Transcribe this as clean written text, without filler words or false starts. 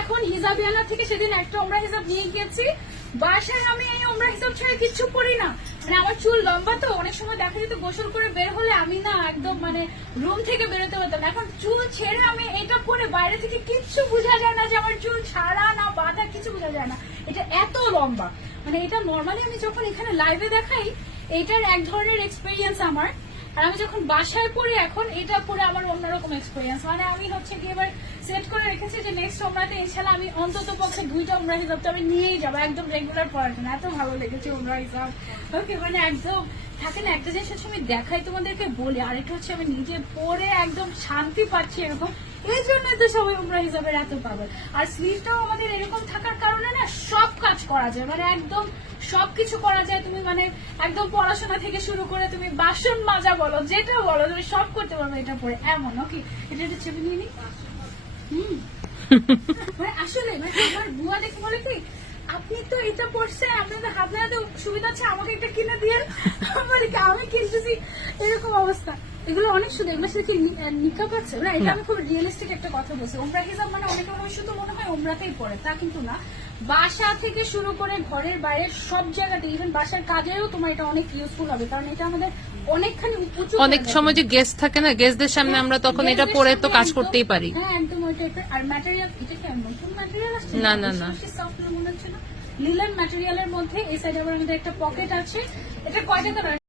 এখন হিজাবিয়ানা থেকে সেদিন একটা ওমরা হিজাব নিয়ে গিয়েছি, বাসায় আমি এই ওমরা হিজাব ছাড়া কিচ্ছু পরি না। মানে আমার চুল লম্বা তো, অনেক সময় দেখা যেত গোসল করে বের হলে আমি না একদম মানে রুম থেকে বেরোতে পারতাম। এখন চুল ছেড়ে আমি এটা পরে বাইরে থেকে কিচ্ছু বোঝা যায় না যে আমার চুল ছাড়া না বাঁধা, কিছু বোঝা যায় না। এটা এত লম্বা, মানে এটা নর্মালি আমি যখন এখানে লাইভে দেখাই এটার এক ধরনের এক্সপিরিয়েন্স আমার, আর আমি যখন বাসায় পড়ি এখন এটা পরে আমার অন্যরকম এক্সপিরিয়েন্স। মানে আমি হচ্ছে কি এবার সেট করে রেখেছি যে নেক্সট ওমরাতে ইনশাল্লাহ আমি অন্তত পক্ষে 2টা ওমরা হিসাব তো আমি নিয়েই যাবো একদম রেগুলার পড়ার জন্য। এত ভালো লেগেছে ওমরা হিসাব। ওকে, মানে একদম থাকে না একটা জিনিস হচ্ছে আমি দেখাই তোমাদেরকে বলি, আরেকটা হচ্ছে আমি নিজে পরে একদম শান্তি পাচ্ছি এরকম। এই জন্য তো সবাই ওমরা হিসাবের এত পাবে। আর স্লিভটাও আমাদের এরকম থাকার কারণে না সব কাজ করা যায়, মানে একদম সবকিছু করা যায়। তুমি মানে একদম পড়াশোনা থেকে শুরু করে তুমি বাসন মাজা বলো, যেটা বলো তুমি সব করতে পারবে এটা পরে। এমন ওকে, এটা একটা ছবি নিয়ে নি। মানে আসলে মানে আমার বুয়া দেখে বলে কি, আপনি তো এটা পড়ছেন, আপনাদের হাতে সুবিধা আছে, আমাকে একটা কিনে দিয়ে। আমি কিনতেছি, এরকম অবস্থা। এগুলো অনেক সুন্দর, এগুলো সাথে নিকাব আছে না। এটা আমি খুব রিয়েলিস্টিক একটা কথা বলছি। ওমরা হিজাব মানে অনেক সময় শুধু মনে হয় ওমরাতেই পড়ে, তা কিন্তু না। বাসা থেকে শুরু করে ঘরের বাইরে সব জায়গাতে, ইভেন বাসার কাজেও তোমার এটা অনেক ইউজফুল হবে, কারণ এটা আমাদের অনেকখানি উঁচু। অনেক সময় যে গেস্ট থাকে না, গেস্টদের সামনে আমরা তখন এটা পরে তো কাজ করতেই পারি। হ্যাঁ একদম ওই টাইপের। আর ম্যাটেরিয়াল এটা কি নতুন ম্যাটেরিয়াল আসছে? না না না, সফট মনে হচ্ছে না, লিলেন ম্যাটেরিয়ালের মধ্যে। এই সাইডে আবার আমাদের একটা পকেট আছে। এটা কয় টাকা?